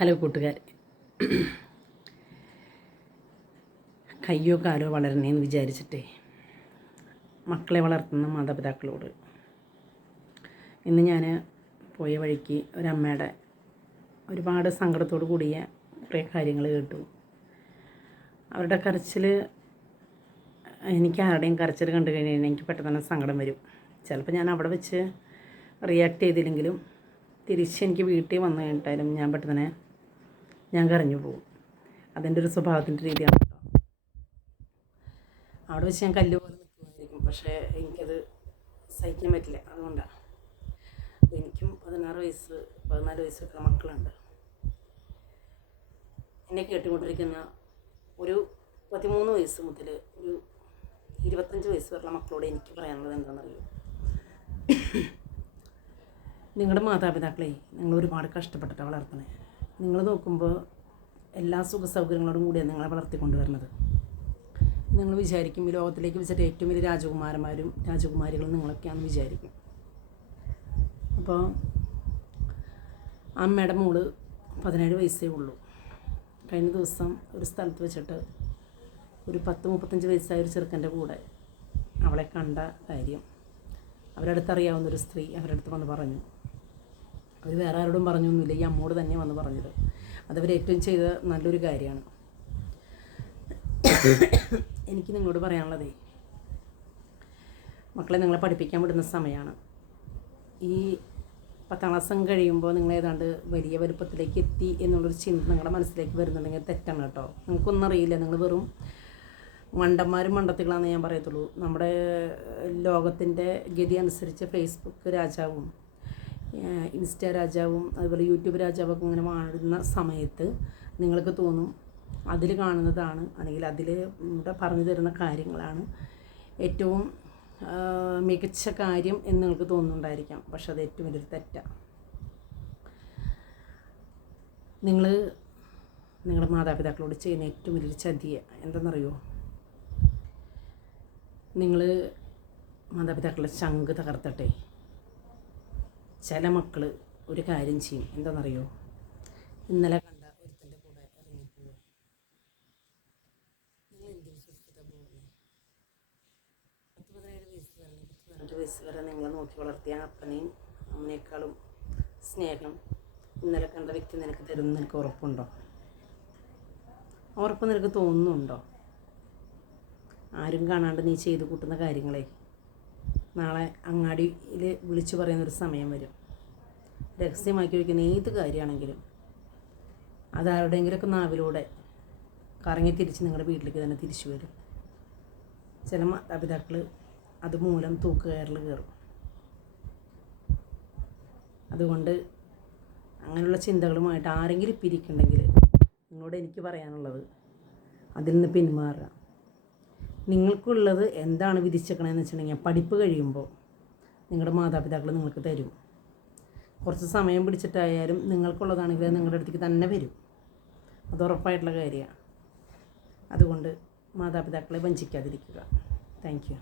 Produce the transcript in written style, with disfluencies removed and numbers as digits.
Hello കൂട്ടുകാരെ, കയ്യോ കാലോ വളരണേന്ന് വിചാരിച്ചിട്ടേ മക്കളെ വളർത്തുന്ന മാതാപിതാക്കളോട് ഇന്ന് ഞാൻ പോയ വഴിക്ക് ഒരമ്മയുടെ ഒരുപാട് സങ്കടത്തോടു കൂടിയ കുറേ കാര്യങ്ങൾ കേട്ടു. അവരുടെ കരച്ചിൽ എനിക്ക് ആരുടെയും കരച്ചിൽ കണ്ടു കഴിഞ്ഞാൽ എനിക്ക് പെട്ടെന്ന് തന്നെ സങ്കടം വരും. ചിലപ്പോൾ ഞാൻ അവിടെ വെച്ച് റിയാക്ട് ചെയ്തില്ലെങ്കിലും തിരിച്ചെനിക്ക് വീട്ടിൽ വന്നു കഴിഞ്ഞിട്ടായാലും ഞാൻ പെട്ടെന്ന് തന്നെ ഞാൻ കരഞ്ഞു പോകും. അതിൻ്റെ ഒരു സ്വഭാവത്തിൻ്റെ രീതിയാണ് കേട്ടോ. അവിടെ വെച്ച് ഞാൻ കല്ല് പോലെ നിൽക്കുമായിരിക്കും, പക്ഷേ എനിക്കത് സഹിക്കാൻ പറ്റില്ല. അതുകൊണ്ടാണ്. എനിക്കും 14 വയസ്സൊക്കെ മക്കളുണ്ട്. എന്നെ കേട്ടുകൊണ്ടിരിക്കുന്ന ഒരു 13 വയസ്സ് മുതൽ ഒരു 25 വയസ്സ് വരെയുള്ള മക്കളോട് എനിക്ക് പറയാനുള്ളത് എന്താണെന്നറിയോ? നിങ്ങളുടെ മാതാപിതാക്കളെ നിങ്ങൾ ഒരുപാട് കഷ്ടപ്പെട്ടിട്ട് വളർത്തണേ. നിങ്ങൾ നോക്കുമ്പോൾ എല്ലാ സുഖ സൗകര്യങ്ങളോടും കൂടിയാണ് നിങ്ങളെ വളർത്തിക്കൊണ്ട് വരുന്നത്. നിങ്ങൾ വിചാരിക്കും ഈ ലോകത്തിലേക്ക് വെച്ചിട്ട് ഏറ്റവും വലിയ രാജകുമാരന്മാരും രാജകുമാരികളും നിങ്ങളൊക്കെയാണെന്ന് വിചാരിക്കും. അപ്പോൾ അമ്മയുടെ മോള് 17 വയസ്സേ ഉള്ളൂ. കഴിഞ്ഞ ദിവസം ഒരു സ്ഥലത്ത് വെച്ചിട്ട് ഒരു 30-35 വയസ്സായ ഒരു ചെറുക്കൻ്റെ കൂടെ അവളെ കണ്ട കാര്യം അവരുടെ അടുത്തറിയാവുന്നൊരു സ്ത്രീ അവരുടെ അടുത്ത് വന്ന് പറഞ്ഞു. അവർ വേറെ ആരോടും പറഞ്ഞൊന്നുമില്ല, ഈ അമ്മോട് തന്നെ വന്ന് പറഞ്ഞത്. അതവർ ഏറ്റവും ചെയ്ത നല്ലൊരു കാര്യമാണ്. എനിക്ക് നിങ്ങളോട് പറയാനുള്ളതേ, മക്കളെ നിങ്ങളെ പഠിപ്പിക്കാൻ വിടുന്ന സമയമാണ്. ഈ 10ാം ക്ലാസ് കഴിയുമ്പോൾ നിങ്ങൾ ഏതാണ്ട് വലിയ വലുപ്പത്തിലേക്ക് എത്തി എന്നുള്ളൊരു ചിന്ത നിങ്ങളുടെ മനസ്സിലേക്ക് വരുന്നുണ്ടെങ്കിൽ തെറ്റാണ് കേട്ടോ. നിങ്ങൾക്കൊന്നും അറിയില്ല, നിങ്ങൾ വെറും മണ്ടന്മാരും മണ്ടത്തികളാണെന്ന് ഞാൻ പറയത്തുള്ളൂ. നമ്മുടെ ലോകത്തിൻ്റെ ഗതി അനുസരിച്ച് ഫേസ്ബുക്ക് രാജാവും ഇൻസ്റ്റ രാജാവും അതുപോലെ യൂട്യൂബ് രാജാവൊക്കെ ഇങ്ങനെ വാഴുന്ന സമയത്ത് നിങ്ങൾക്ക് തോന്നും അതിൽ കാണുന്നതാണ്, അല്ലെങ്കിൽ അതിൽ ഇവിടെ പറഞ്ഞു തരുന്ന കാര്യങ്ങളാണ് ഏറ്റവും മികച്ച കാര്യം എന്ന് നിങ്ങൾക്ക് തോന്നുന്നുണ്ടായിരിക്കാം. പക്ഷെ അത് ഏറ്റവും വലിയൊരു തെറ്റാണ്. നിങ്ങളുടെ മാതാപിതാക്കളോട് ചെയ്യുന്ന ഏറ്റവും വലിയൊരു ചതിയ എന്തെന്നറിയോ? നിങ്ങൾ മാതാപിതാക്കളുടെ ചങ്ക് തകർത്തട്ടെ. ചില മക്കൾ ഒരു കാര്യം ചെയ്യും, എന്താണെന്നറിയോ? ഇന്നലെ കണ്ട ഒരുത്തൻ്റെ കൂടെ ഇറങ്ങിപ്പോവുക. നിങ്ങൾ എന്ത് വിശ്വസിച്ചിട്ടാണ് പോകുന്നത്? 17 വയസ്സ് വരെ നിങ്ങളെ നോക്കി വളർത്തിയ അപ്പനെയും അമ്മനേക്കാളും സ്നേഹം ഇന്നലെ കണ്ട വ്യക്തി നിനക്ക് തരുമെന്ന് നിനക്ക് ഉറപ്പുണ്ടോ? ഉറപ്പ് നിനക്ക് തോന്നുന്നുണ്ടോ? ആരും കാണാണ്ട് നീ ചെയ്ത് കൂട്ടുന്ന കാര്യങ്ങളെ നാളെ അങ്ങാടിയിൽ വിളിച്ചു പറയുന്നൊരു സമയം വരും. രഹസ്യമാക്കി വയ്ക്കുന്ന ഏത് കാര്യമാണെങ്കിലും അതാരുടെയെങ്കിലുമൊക്കെ നാവിലൂടെ കറങ്ങി തിരിച്ച് നിങ്ങളുടെ വീട്ടിലേക്ക് തന്നെ തിരിച്ചു വരും. ചില മാതാപിതാക്കൾ അതുമൂലം തൂക്കുകയറിൽ കയറും. അതുകൊണ്ട് അങ്ങനെയുള്ള ചിന്തകളുമായിട്ട് ആരെങ്കിലും പിരിക്കുന്നുണ്ടെങ്കിൽ നിങ്ങളോട് എനിക്ക് പറയാനുള്ളത് അതിൽ നിന്ന് പിന്മാറുക. നിങ്ങൾക്കുള്ളത് എന്താണ് വിധിച്ചേക്കണമെന്ന് വെച്ചിട്ടുണ്ടെങ്കിൽ പഠിപ്പ് കഴിയുമ്പോൾ നിങ്ങളുടെ മാതാപിതാക്കൾ നിങ്ങൾക്ക് തരും. കുറച്ച് സമയം പിടിച്ചിട്ടായാലും നിങ്ങൾക്കുള്ളതാണെങ്കിൽ അത് നിങ്ങളുടെ അടുത്തേക്ക് തന്നെ വരും. അത് ഉറപ്പായിട്ടുള്ള കാര്യമാണ്. അതുകൊണ്ട് മാതാപിതാക്കളെ വഞ്ചിക്കാതിരിക്കുക. Thank you.